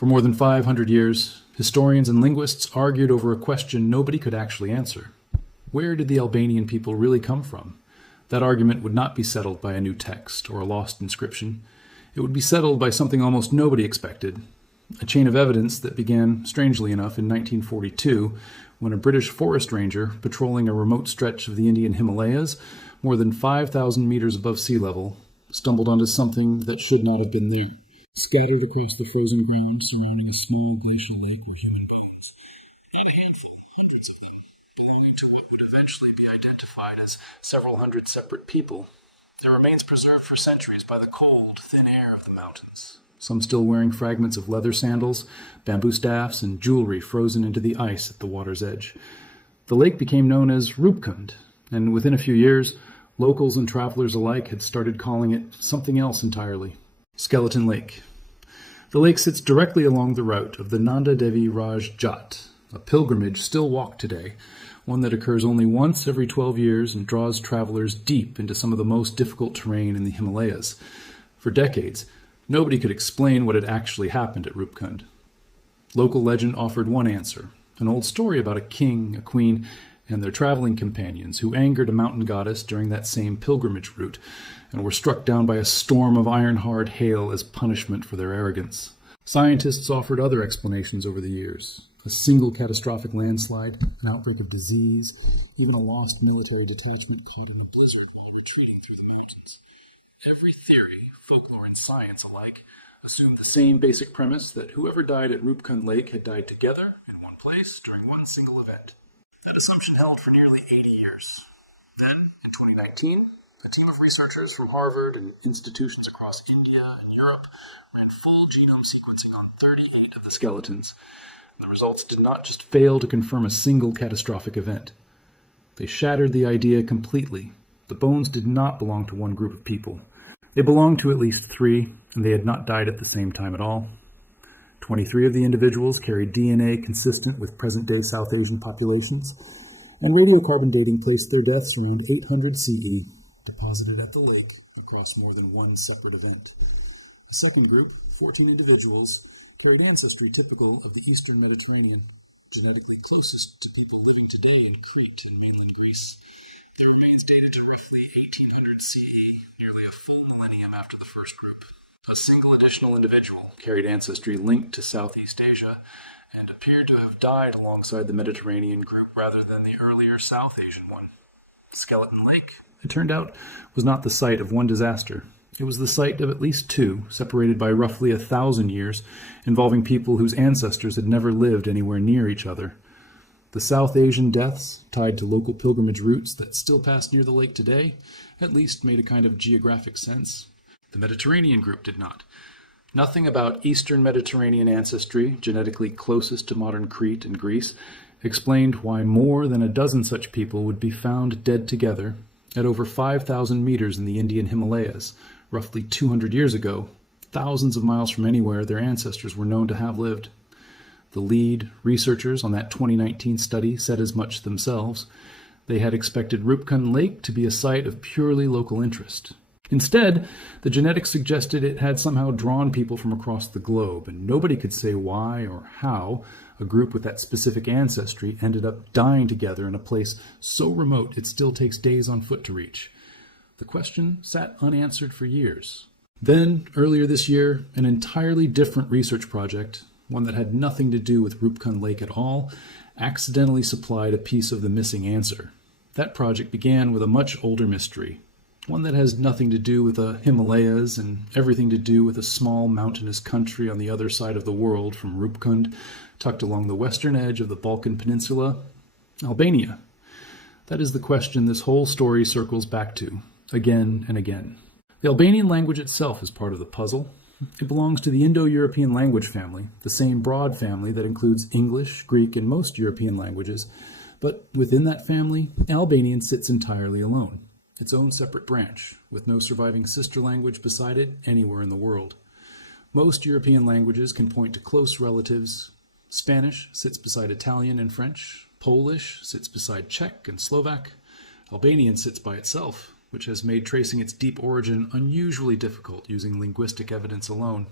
For more than 500 years, historians and linguists argued over a question nobody could actually answer. Where did the Albanian people really come from? That argument would not be settled by a new text or a lost inscription. It would be settled by something almost nobody expected, a chain of evidence that began, strangely enough, in 1942, when a British forest ranger patrolling a remote stretch of the Indian Himalayas, more than 5,000 meters above sea level, stumbled onto something that should not have been there. Scattered across the frozen ground surrounding a small glacial lake were human bones. Not a handful, hundreds of them, belonging to what would eventually be identified as several hundred separate people. Their remains preserved for centuries by the cold, thin air of the mountains, some still wearing fragments of leather sandals, bamboo staffs, and jewelry frozen into the ice at the water's edge. The lake became known as Rupkund, and within a few years, locals and travelers alike had started calling it something else entirely. Skeleton Lake. The lake sits directly along the route of the Nanda Devi Raj Jat, a pilgrimage still walked today, one that occurs only once every 12 years and draws travelers deep into some of the most difficult terrain in the Himalayas. For decades, nobody could explain what had actually happened at Rupkund. Local legend offered one answer, an old story about a king, a queen, and their traveling companions who angered a mountain goddess during that same pilgrimage route and were struck down by a storm of iron-hard hail as punishment for their arrogance. Scientists offered other explanations over the years. A single catastrophic landslide, an outbreak of disease, even a lost military detachment caught in a blizzard while retreating through the mountains. Every theory, folklore and science alike, assumed the same basic premise that whoever died at Rupkund Lake had died together, in one place, during one single event. That assumption held for nearly 80 years. Then, in 2019, a team of researchers from Harvard and institutions across India and Europe ran full genome sequencing on 38 of the skeletons. The results did not just fail to confirm a single catastrophic event. They shattered the idea completely. The bones did not belong to one group of people. They belonged to at least 3, and they had not died at the same time at all. 23 of the individuals carried DNA consistent with present-day South Asian populations, and radiocarbon dating placed their deaths around 800 CE, deposited at the lake across more than one separate event. A second group, 14 individuals, carried ancestry typical of the Eastern Mediterranean, genetically closest to people living today in Crete and mainland Greece. Their remains dated to roughly 1800 CE, nearly a full millennium after the first group. A single additional individual carried ancestry linked to Southeast Asia and appeared to have died alongside the Mediterranean group rather than the earlier South Asian one. Skeleton Lake, it turned out, was not the site of one disaster. It was the site of at least 2, separated by roughly 1,000 years, involving people whose ancestors had never lived anywhere near each other. The South Asian deaths, tied to local pilgrimage routes that still pass near the lake today, at least made a kind of geographic sense. The Mediterranean group did not. Nothing about Eastern Mediterranean ancestry, genetically closest to modern Crete and Greece, explained why more than a dozen such people would be found dead together at over 5,000 meters in the Indian Himalayas, roughly 200 years ago, thousands of miles from anywhere their ancestors were known to have lived. The lead researchers on that 2019 study said as much themselves. They had expected Rupkund Lake to be a site of purely local interest. Instead, the genetics suggested it had somehow drawn people from across the globe, and nobody could say why or how a group with that specific ancestry ended up dying together in a place so remote it still takes days on foot to reach. The question sat unanswered for years. Then, earlier this year, an entirely different research project, one that had nothing to do with Rupkund Lake at all, accidentally supplied a piece of the missing answer. That project began with a much older mystery, one that has nothing to do with the Himalayas and everything to do with a small mountainous country on the other side of the world from Rupkund, tucked along the western edge of the Balkan Peninsula, Albania. That is the question this whole story circles back to, again and again. The Albanian language itself is part of the puzzle. It belongs to the Indo-European language family, the same broad family that includes English, Greek, and most European languages. But within that family, Albanian sits entirely alone, its own separate branch, with no surviving sister language beside it anywhere in the world. Most European languages can point to close relatives. Spanish sits beside Italian and French. Polish sits beside Czech and Slovak. Albanian sits by itself, which has made tracing its deep origin unusually difficult using linguistic evidence alone.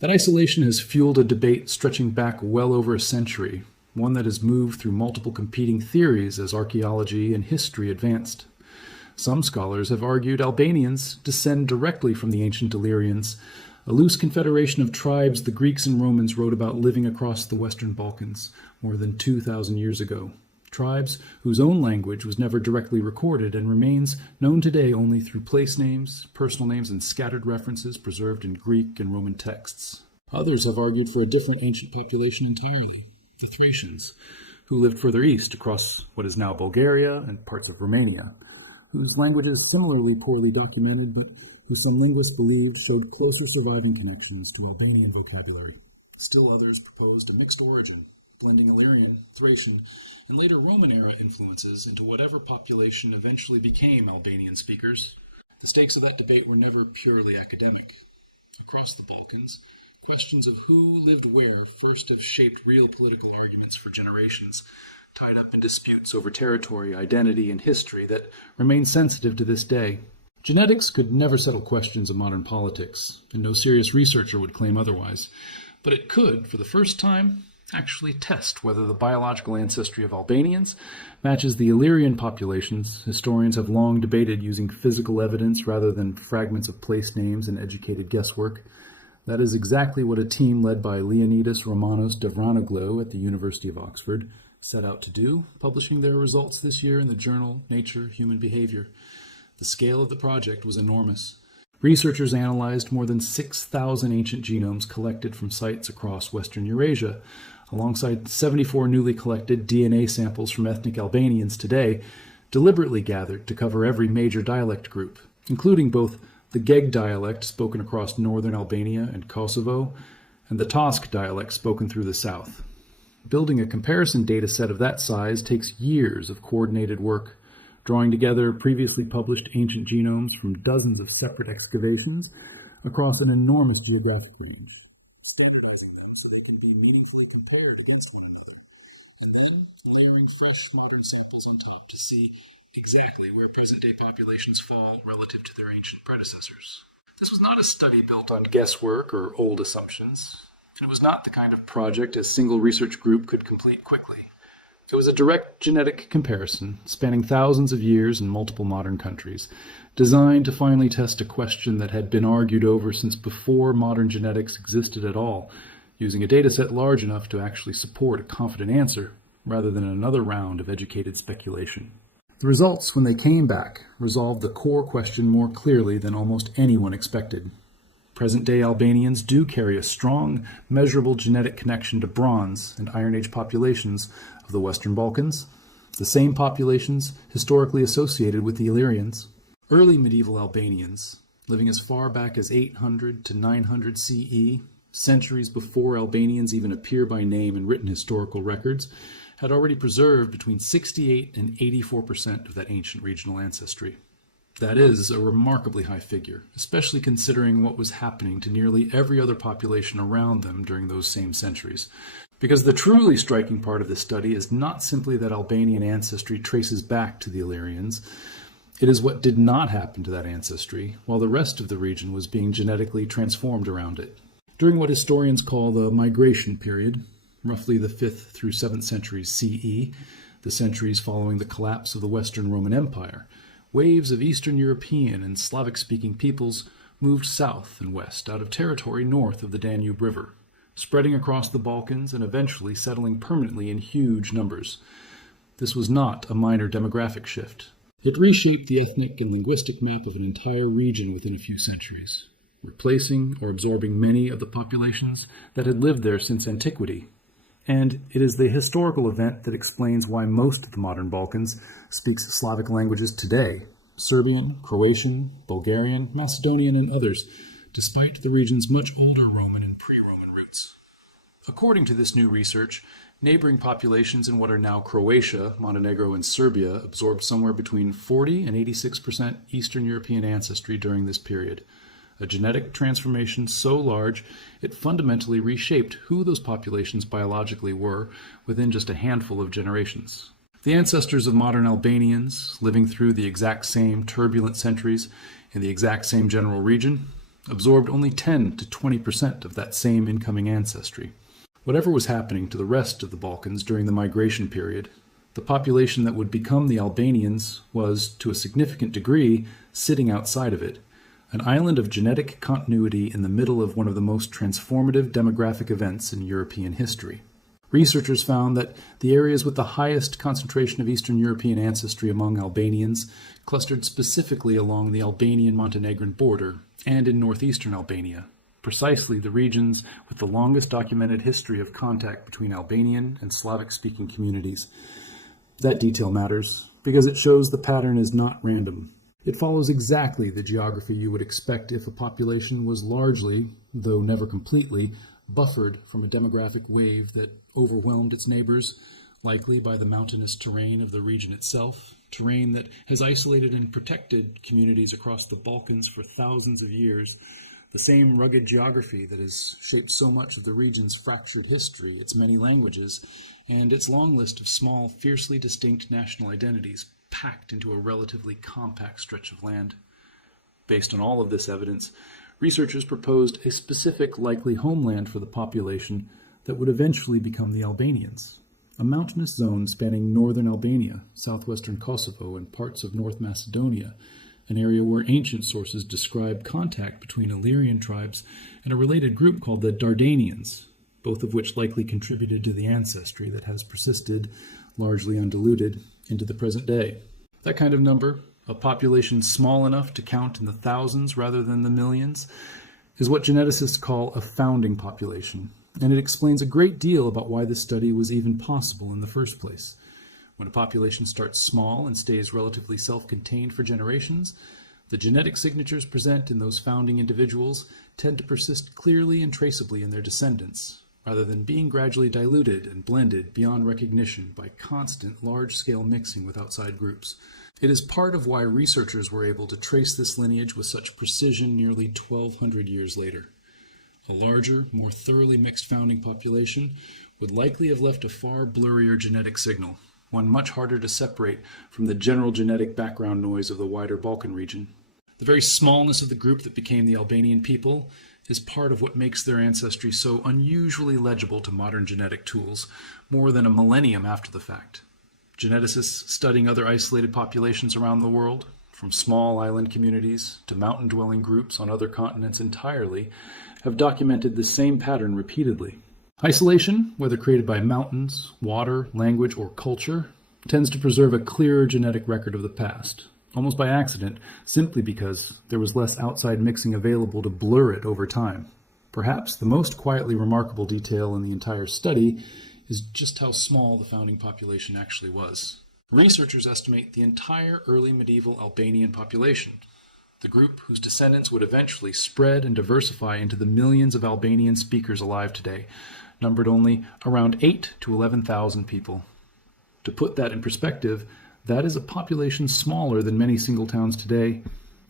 That isolation has fueled a debate stretching back well over a century, one that has moved through multiple competing theories as archaeology and history advanced. Some scholars have argued Albanians descend directly from the ancient Illyrians, a loose confederation of tribes the Greeks and Romans wrote about living across the Western Balkans more than 2,000 years ago. Tribes whose own language was never directly recorded and remains known today only through place names, personal names, and scattered references preserved in Greek and Roman texts. Others have argued for a different ancient population entirely, the Thracians, who lived further east across what is now Bulgaria and parts of Romania, whose language is similarly poorly documented, but who some linguists believed showed closer surviving connections to Albanian vocabulary. Still others proposed a mixed origin, blending Illyrian, Thracian, and later Roman-era influences into whatever population eventually became Albanian speakers. The stakes of that debate were never purely academic. Across the Balkans, questions of who lived where first have shaped real political arguments for generations, tied up in disputes over territory, identity, and history that remain sensitive to this day. Genetics could never settle questions of modern politics, and no serious researcher would claim otherwise. But it could, for the first time, actually test whether the biological ancestry of Albanians matches the Illyrian populations historians have long debated using physical evidence rather than fragments of place names and educated guesswork. That is exactly what a team led by Leonidas Romanos Devranoglu at the University of Oxford set out to do, publishing their results this year in the journal Nature Human Behavior. The scale of the project was enormous. Researchers analyzed more than 6,000 ancient genomes collected from sites across Western Eurasia, alongside 74 newly collected DNA samples from ethnic Albanians today, deliberately gathered to cover every major dialect group, including both the Geg dialect spoken across northern Albania and Kosovo, and the Tosk dialect spoken through the south. Building a comparison data set of that size takes years of coordinated work, drawing together previously published ancient genomes from dozens of separate excavations across an enormous geographic range, standardizing them so they can be meaningfully compared against one another, and then layering fresh modern samples on top to see exactly where present-day populations fall relative to their ancient predecessors. This was not a study built on guesswork or old assumptions, and it was not the kind of project a single research group could complete quickly. It was a direct genetic comparison, spanning thousands of years in multiple modern countries, designed to finally test a question that had been argued over since before modern genetics existed at all, using a dataset large enough to actually support a confident answer, rather than another round of educated speculation. The results, when they came back, resolved the core question more clearly than almost anyone expected. Present-day Albanians do carry a strong, measurable genetic connection to Bronze and Iron Age populations of the Western Balkans, the same populations historically associated with the Illyrians. Early medieval Albanians, living as far back as 800 to 900 CE, centuries before Albanians even appear by name in written historical records, had already preserved between 68 and 84% of that ancient regional ancestry. That is a remarkably high figure, especially considering what was happening to nearly every other population around them during those same centuries. Because the truly striking part of this study is not simply that Albanian ancestry traces back to the Illyrians, it is what did not happen to that ancestry while the rest of the region was being genetically transformed around it. During what historians call the migration period, roughly the 5th through 7th centuries CE, the centuries following the collapse of the Western Roman Empire, waves of Eastern European and Slavic-speaking peoples moved south and west out of territory north of the Danube River, spreading across the Balkans and eventually settling permanently in huge numbers. This was not a minor demographic shift. It reshaped the ethnic and linguistic map of an entire region within a few centuries, replacing or absorbing many of the populations that had lived there since antiquity. And it is the historical event that explains why most of the modern Balkans speaks Slavic languages today: Serbian, Croatian, Bulgarian, Macedonian, and others, despite the region's much older Roman and pre-Roman roots. According to this new research, neighboring populations in what are now Croatia, Montenegro, and Serbia absorbed somewhere between 40 and 86% Eastern European ancestry during this period, a genetic transformation so large it fundamentally reshaped who those populations biologically were within just a handful of generations. The ancestors of modern Albanians, living through the exact same turbulent centuries in the exact same general region, absorbed only 10 to 20% of that same incoming ancestry. Whatever was happening to the rest of the Balkans during the migration period, the population that would become the Albanians was, to a significant degree, sitting outside of it, an island of genetic continuity in the middle of one of the most transformative demographic events in European history. Researchers found that the areas with the highest concentration of Eastern European ancestry among Albanians clustered specifically along the Albanian-Montenegrin border and in northeastern Albania, precisely the regions with the longest documented history of contact between Albanian and Slavic-speaking communities. That detail matters because it shows the pattern is not random. It follows exactly the geography you would expect if a population was largely, though never completely, buffered from a demographic wave that overwhelmed its neighbors, likely by the mountainous terrain of the region itself, terrain that has isolated and protected communities across the Balkans for thousands of years, the same rugged geography that has shaped so much of the region's fractured history, its many languages, and its long list of small, fiercely distinct national identities packed into a relatively compact stretch of land. Based on all of this evidence, researchers proposed a specific likely homeland for the population that would eventually become the Albanians, a mountainous zone spanning northern Albania, southwestern Kosovo, and parts of North Macedonia, an area where ancient sources describe contact between Illyrian tribes and a related group called the Dardanians, both of which likely contributed to the ancestry that has persisted, largely undiluted, into the present day. That kind of number, a population small enough to count in the thousands rather than the millions, is what geneticists call a founding population, and it explains a great deal about why this study was even possible in the first place. When a population starts small and stays relatively self-contained for generations, the genetic signatures present in those founding individuals tend to persist clearly and traceably in their descendants, rather than being gradually diluted and blended beyond recognition by constant large-scale mixing with outside groups. It is part of why researchers were able to trace this lineage with such precision nearly 1,200 years later. A larger, more thoroughly mixed founding population would likely have left a far blurrier genetic signal, one much harder to separate from the general genetic background noise of the wider Balkan region. The very smallness of the group that became the Albanian people is part of what makes their ancestry so unusually legible to modern genetic tools, more than a millennium after the fact. Geneticists studying other isolated populations around the world, from small island communities to mountain-dwelling groups on other continents entirely, have documented the same pattern repeatedly. Isolation, whether created by mountains, water, language, or culture, tends to preserve a clearer genetic record of the past, almost by accident, simply because there was less outside mixing available to blur it over time. Perhaps the most quietly remarkable detail in the entire study is just how small the founding population actually was. Researchers estimate the entire early medieval Albanian population, the group whose descendants would eventually spread and diversify into the millions of Albanian speakers alive today, numbered only around 8 to 11,000 people. To put that in perspective, that is a population smaller than many single towns today,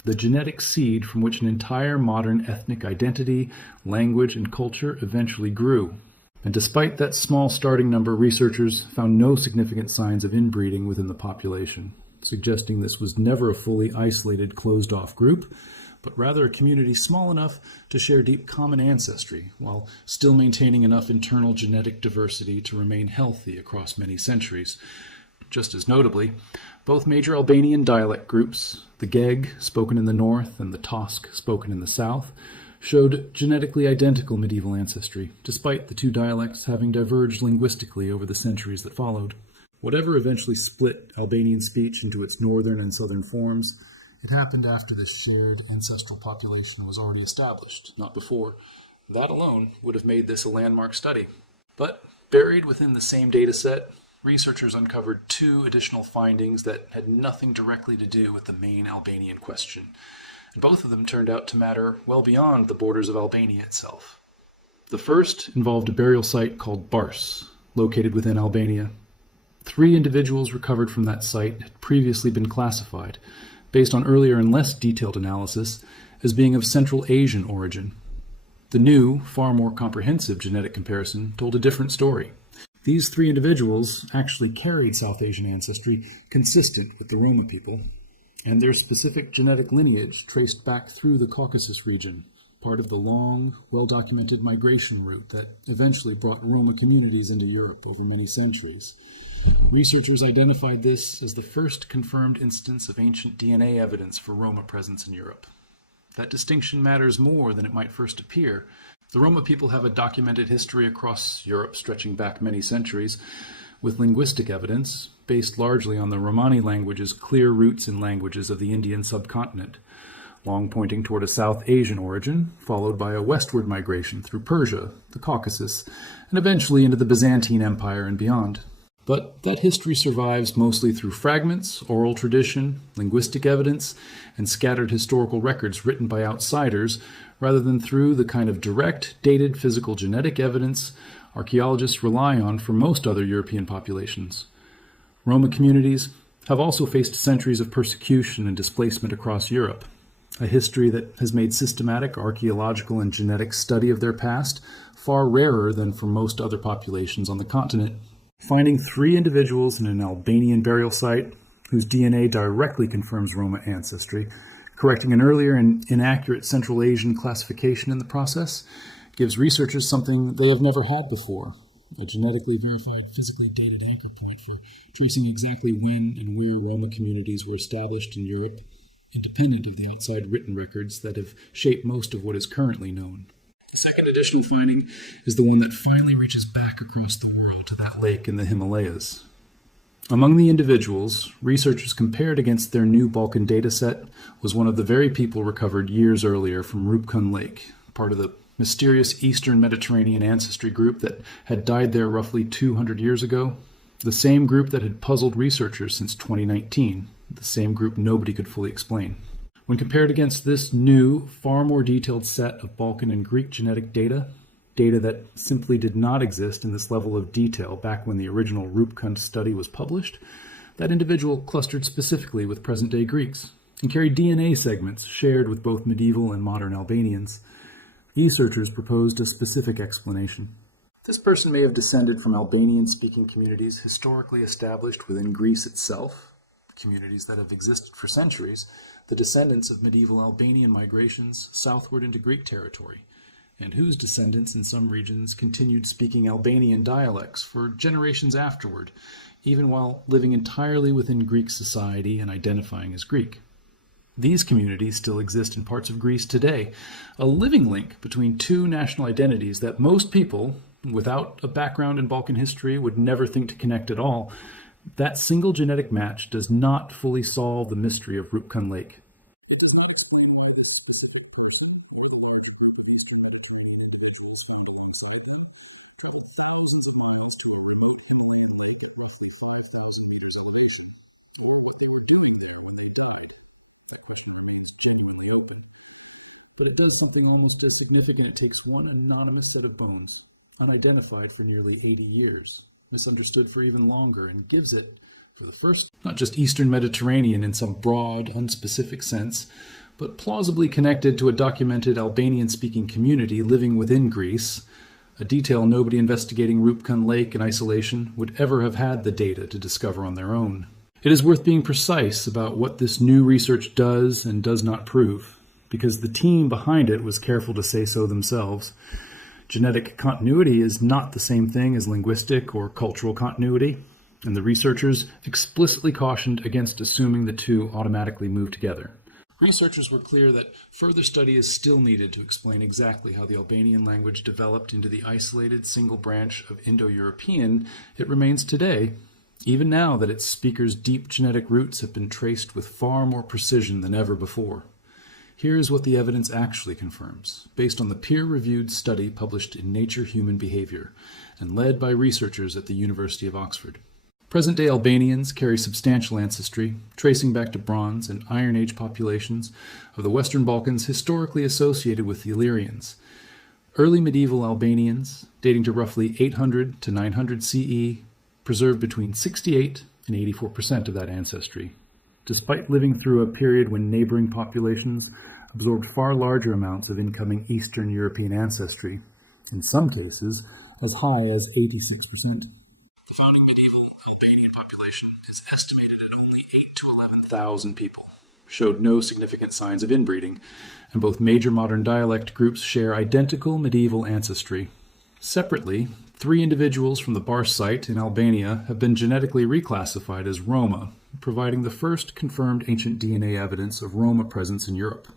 the genetic seed from which an entire modern ethnic identity, language, and culture eventually grew. And despite that small starting number, researchers found no significant signs of inbreeding within the population, suggesting this was never a fully isolated, closed-off group, but rather a community small enough to share deep common ancestry, while still maintaining enough internal genetic diversity to remain healthy across many centuries. Just as notably, both major Albanian dialect groups, the Geg, spoken in the north, and the Tosk, spoken in the south, showed genetically identical medieval ancestry, despite the two dialects having diverged linguistically over the centuries that followed. Whatever eventually split Albanian speech into its northern and southern forms, it happened after this shared ancestral population was already established, not before. That alone would have made this a landmark study. But buried within the same data set, researchers uncovered two additional findings that had nothing directly to do with the main Albanian question. Both of them turned out to matter well beyond the borders of Albania itself. The first involved a burial site called Bars, located within Albania. 3 individuals recovered from that site had previously been classified, based on earlier and less detailed analysis, as being of Central Asian origin. The new, far more comprehensive genetic comparison told a different story. These 3 individuals actually carried South Asian ancestry consistent with the Roma people, and their specific genetic lineage traced back through the Caucasus region, part of the long, well-documented migration route that eventually brought Roma communities into Europe over many centuries. Researchers identified this as the first confirmed instance of ancient DNA evidence for Roma presence in Europe. That distinction matters more than it might first appear. The Roma people have a documented history across Europe stretching back many centuries, with linguistic evidence, based largely on the Romani language's clear roots in languages of the Indian subcontinent, long pointing toward a South Asian origin, followed by a westward migration through Persia, the Caucasus, and eventually into the Byzantine Empire and beyond. But that history survives mostly through fragments, oral tradition, linguistic evidence, and scattered historical records written by outsiders, rather than through the kind of direct, dated physical genetic evidence archaeologists rely on for most other European populations. Roma communities have also faced centuries of persecution and displacement across Europe, a history that has made systematic archaeological and genetic study of their past far rarer than for most other populations on the continent. Finding 3 individuals in an Albanian burial site whose DNA directly confirms Roma ancestry, correcting an earlier and inaccurate Central Asian classification in the process, gives researchers something they have never had before, a genetically verified, physically dated anchor point for tracing exactly when and where Roma communities were established in Europe, independent of the outside written records that have shaped most of what is currently known. The second additional finding is the one that finally reaches back across the world to that lake in the Himalayas. Among the individuals, researchers compared against their new Balkan dataset was one of the very people recovered years earlier from Rupkun Lake, part of the mysterious Eastern Mediterranean ancestry group that had died there roughly 200 years ago, the same group that had puzzled researchers since 2019, the same group nobody could fully explain. When compared against this new, far more detailed set of Balkan and Greek genetic data that simply did not exist in this level of detail back when the original Rupkund study was published, that individual clustered specifically with present-day Greeks and carried DNA segments shared with both medieval and modern Albanians. Researchers proposed a specific explanation. This person may have descended from Albanian-speaking communities historically established within Greece itself, communities that have existed for centuries, the descendants of medieval Albanian migrations southward into Greek territory, and whose descendants in some regions continued speaking Albanian dialects for generations afterward, even while living entirely within Greek society and identifying as Greek. These communities still exist in parts of Greece today, a living link between 2 national identities that most people, without a background in Balkan history, would never think to connect at all. That single genetic match does not fully solve the mystery of Rupkun Lake. It does not explain why this specific person, or the larger group of Eastern Mediterranean individuals found alongside them, traveled thousands of miles to a remote Himalayan lake at roughly 5,000 meters elevation, or what they were doing there when they died. That question remains genuinely open. But it does something almost as significant. It takes one anonymous set of bones, unidentified for nearly 80 years, misunderstood for even longer, and gives it, for the first, not just Eastern Mediterranean in some broad, unspecific sense, but plausibly connected to a documented Albanian-speaking community living within Greece, a detail nobody investigating Rupkun Lake in isolation would ever have had the data to discover on their own. It is worth being precise about what this new research does and does not prove, because the team behind it was careful to say so themselves. Genetic continuity is not the same thing as linguistic or cultural continuity, and the researchers explicitly cautioned against assuming the two automatically move together. Researchers were clear that further study is still needed to explain exactly how the Albanian language developed into the isolated single branch of Indo-European it remains today, even now that its speakers' deep genetic roots have been traced with far more precision than ever before. Here is what the evidence actually confirms, based on the peer-reviewed study published in Nature Human Behavior and led by researchers at the University of Oxford. Present-day Albanians carry substantial ancestry, tracing back to Bronze and Iron Age populations of the Western Balkans historically associated with the Illyrians. Early medieval Albanians, dating to roughly 800 to 900 CE, preserved between 68 and 84% of that ancestry, despite living through a period when neighboring populations absorbed far larger amounts of incoming Eastern European ancestry, in some cases as high as 86%. The founding medieval Albanian population is estimated at only 8,000 to 11,000 people, showed no significant signs of inbreeding, and both major modern dialect groups share identical medieval ancestry. Separately, 3 individuals from the Bars site in Albania have been genetically reclassified as Roma, providing the first confirmed ancient DNA evidence of Roma presence in Europe.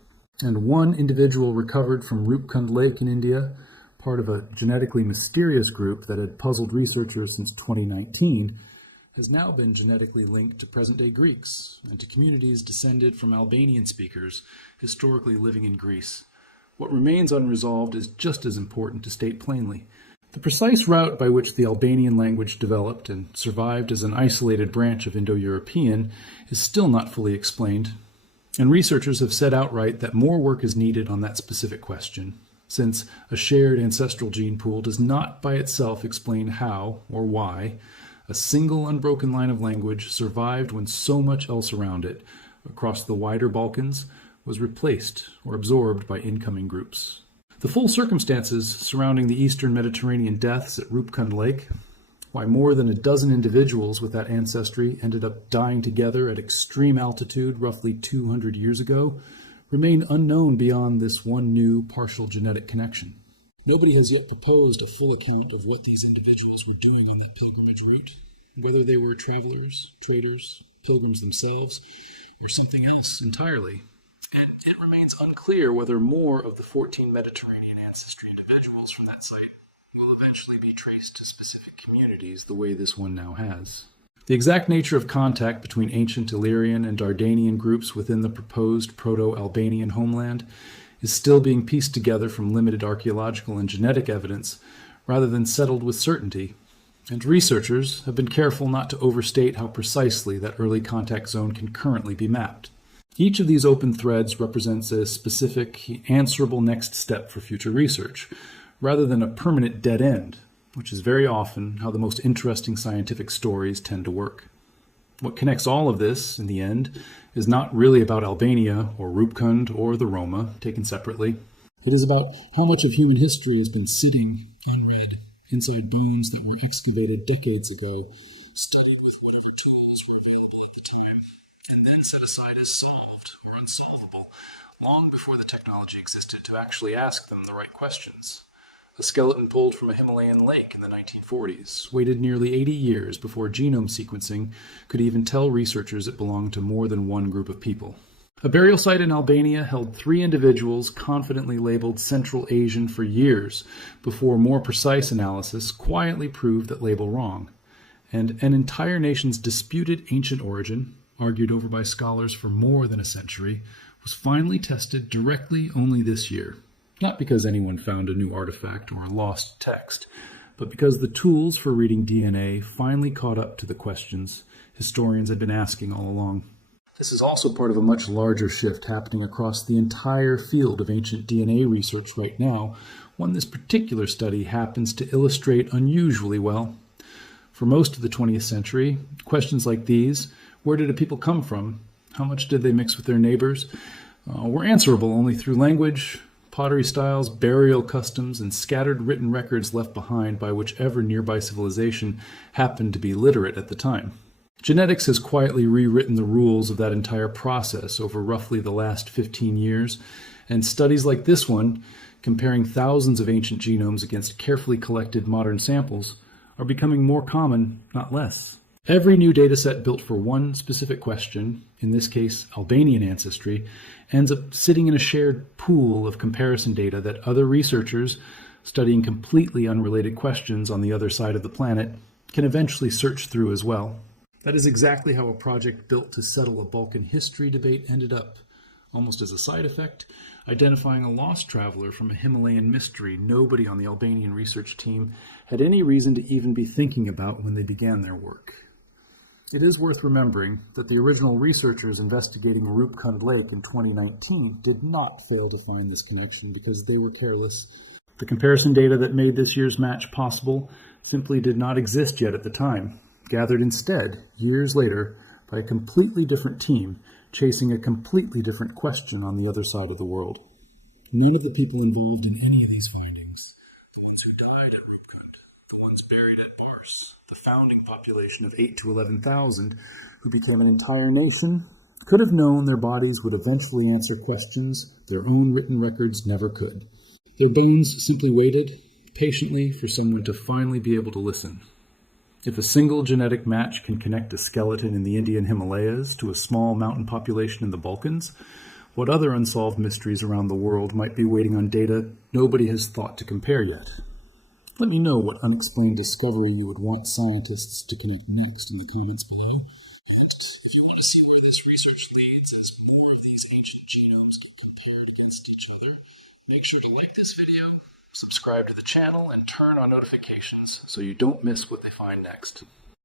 And 1 individual recovered from Rupkund Lake in India, part of a genetically mysterious group that had puzzled researchers since 2019, has now been genetically linked to present-day Greeks and to communities descended from Albanian speakers historically living in Greece. What remains unresolved is just as important to state plainly. The precise route by which the Albanian language developed and survived as an isolated branch of Indo-European is still not fully explained, and researchers have said outright that more work is needed on that specific question, since a shared ancestral gene pool does not by itself explain how or why a single unbroken line of language survived when so much else around it, across the wider Balkans, was replaced or absorbed by incoming groups. The full circumstances surrounding the Eastern Mediterranean deaths at Rupkund Lake, why more than a dozen individuals with that ancestry ended up dying together at extreme altitude roughly 200 years ago, remain unknown beyond this one new partial genetic connection. Nobody has yet proposed a full account of what these individuals were doing on that pilgrimage route, whether they were travelers, traders, pilgrims themselves, or something else entirely. And it remains unclear whether more of the 14 Mediterranean ancestry individuals from that site will eventually be traced to specific communities the way this one now has. The exact nature of contact between ancient Illyrian and Dardanian groups within the proposed Proto-Albanian homeland is still being pieced together from limited archaeological and genetic evidence rather than settled with certainty, and researchers have been careful not to overstate how precisely that early contact zone can currently be mapped. Each of these open threads represents a specific, answerable next step for future research, rather than a permanent dead end, which is very often how the most interesting scientific stories tend to work. What connects all of this, in the end, is not really about Albania or Rupkund or the Roma, taken separately. It is about how much of human history has been sitting, unread, inside bones that were excavated decades ago, studied with whatever tools were available at the time, and then set aside as solved or unsolvable, long before the technology existed to actually ask them the right questions. A skeleton pulled from a Himalayan lake in the 1940s waited nearly 80 years before genome sequencing could even tell researchers it belonged to more than one group of people. A burial site in Albania held 3 individuals confidently labeled Central Asian for years before more precise analysis quietly proved that label wrong. And an entire nation's disputed ancient origin, argued over by scholars for more than a century, was finally tested directly only this year. Not because anyone found a new artifact or a lost text, but because the tools for reading DNA finally caught up to the questions historians had been asking all along. This is also part of a much larger shift happening across the entire field of ancient DNA research right now, one this particular study happens to illustrate unusually well. For most of the 20th century, questions like these, where did a people come from, how much did they mix with their neighbors, were answerable only through language, pottery styles, burial customs, and scattered written records left behind by whichever nearby civilization happened to be literate at the time. Genetics has quietly rewritten the rules of that entire process over roughly the last 15 years, and studies like this one, comparing thousands of ancient genomes against carefully collected modern samples, are becoming more common, not less. Every new dataset built for one specific question, in this case Albanian ancestry, ends up sitting in a shared pool of comparison data that other researchers, studying completely unrelated questions on the other side of the planet, can eventually search through as well. That is exactly how a project built to settle a Balkan history debate ended up, almost as a side effect, identifying a lost traveler from a Himalayan mystery nobody on the Albanian research team had any reason to even be thinking about when they began their work. It is worth remembering that the original researchers investigating Rupkund Lake in 2019 did not fail to find this connection because they were careless. The comparison data that made this year's match possible simply did not exist yet at the time, gathered instead, years later, by a completely different team chasing a completely different question on the other side of the world. None of the people involved in any of these findings, the ones who died at Rupkund, the ones buried at Bars, the founding population of 8,000 to 11,000, who became an entire nation, could have known their bodies would eventually answer questions their own written records never could. Their bones simply waited patiently for someone to finally be able to listen. If a single genetic match can connect a skeleton in the Indian Himalayas to a small mountain population in the Balkans, what other unsolved mysteries around the world might be waiting on data nobody has thought to compare yet? Let me know what unexplained discovery you would want scientists to connect next in the comments below. And if you want to see where this research leads as more of these ancient genomes get compared against each other, make sure to like this video, subscribe to the channel, and turn on notifications so you don't miss what they find next.